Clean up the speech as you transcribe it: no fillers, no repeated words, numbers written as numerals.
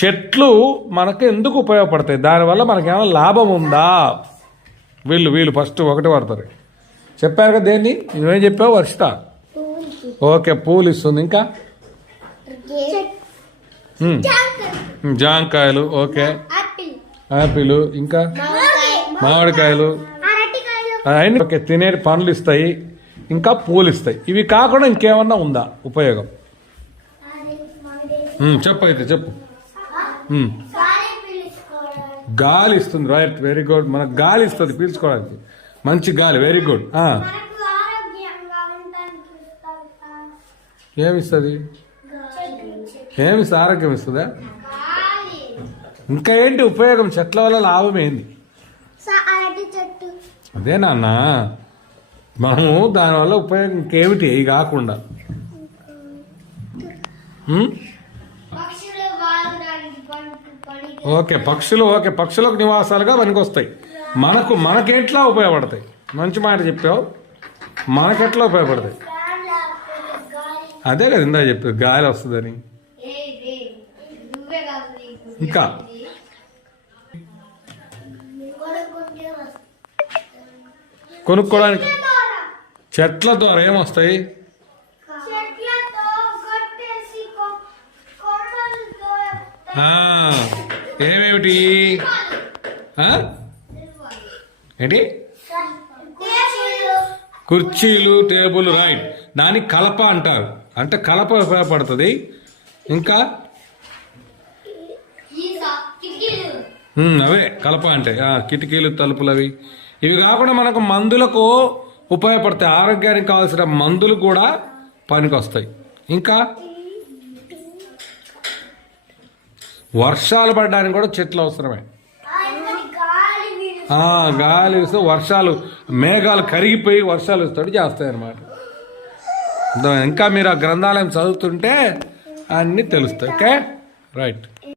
చెట్లు మనకు ఎందుకు ఉపయోగపడతాయి, దానివల్ల మనకి ఏమైనా లాభం ఉందా? వీళ్ళు ఫస్ట్ ఒకటి పడతారు. చెప్పారు కదా దేన్ని, నువ్వేం చెప్పావు వర్షిత? ఓకే, పూలు ఇస్తుంది. ఇంకా జాంకాయలు, ఓకే, యాపిల్, ఇంకా మామిడికాయలు, ఓకే, తినే పండ్లు ఇస్తాయి, ఇంకా పూలు ఇస్తాయి. ఇవి కాకుండా ఇంకేమన్నా ఉందా ఉపయోగం? చెప్పు అయితే చెప్పు. గాలి ఇస్తుంది, రైట్, వెరీ గుడ్. మనకు గాలి ఇస్తుంది పీల్చుకోవడానికి, మంచి గాలి, వెరీ గుడ్. ఏమిస్తుంది? ఏమిస్తుంది? ఆరోగ్యం ఇస్తుందా? ఇంకా ఏంటి ఉపయోగం? చెట్ల వల్ల లాభం ఏంది? అదే నాన్న, మనము దానివల్ల ఉపయోగం ఇంకేమిటి ఇవి కాకుండా? ఓకే, పక్షులకు నివాసాలుగా పనికొస్తాయి. మనకెట్లా ఉపయోగపడతాయి? మంచి మాట చెప్పావు. మనకెట్లా ఉపయోగపడతాయి? అదే కదా ఇందా చెప్పావు, గాలి వస్తుందని. ఇంకా కొనుక్కోవడానికి చెట్ల ద్వారా ఏమొస్తాయి? ఏమేమిటి? ఏంటి? కుర్చీలు, టేబుల్, రైట్. దాన్ని కలప అంటారు. అంటే కలప ఉపయోగపడుతుంది. ఇంకా అవే కలప అంటే కిటికీలు, తలుపులు అవి. ఇవి కాకుండా మనకు మందులకు ఉపయోగపడతాయి. ఆరోగ్యానికి కావాల్సిన మందులు కూడా పనికి వస్తాయి. ఇంకా వర్షాలు పడడానికి కూడా చెట్లు అవసరమే. గాలి ఇస్తూ వర్షాలు, మేఘాలు కరిగిపోయి వర్షాలు ఇస్తాడు చేస్తాయి అన్నమాట. ఇంకా మీరు ఆ గ్రంథాలయం చదువుతుంటే అన్నీ తెలుస్తాయి. Okay, right.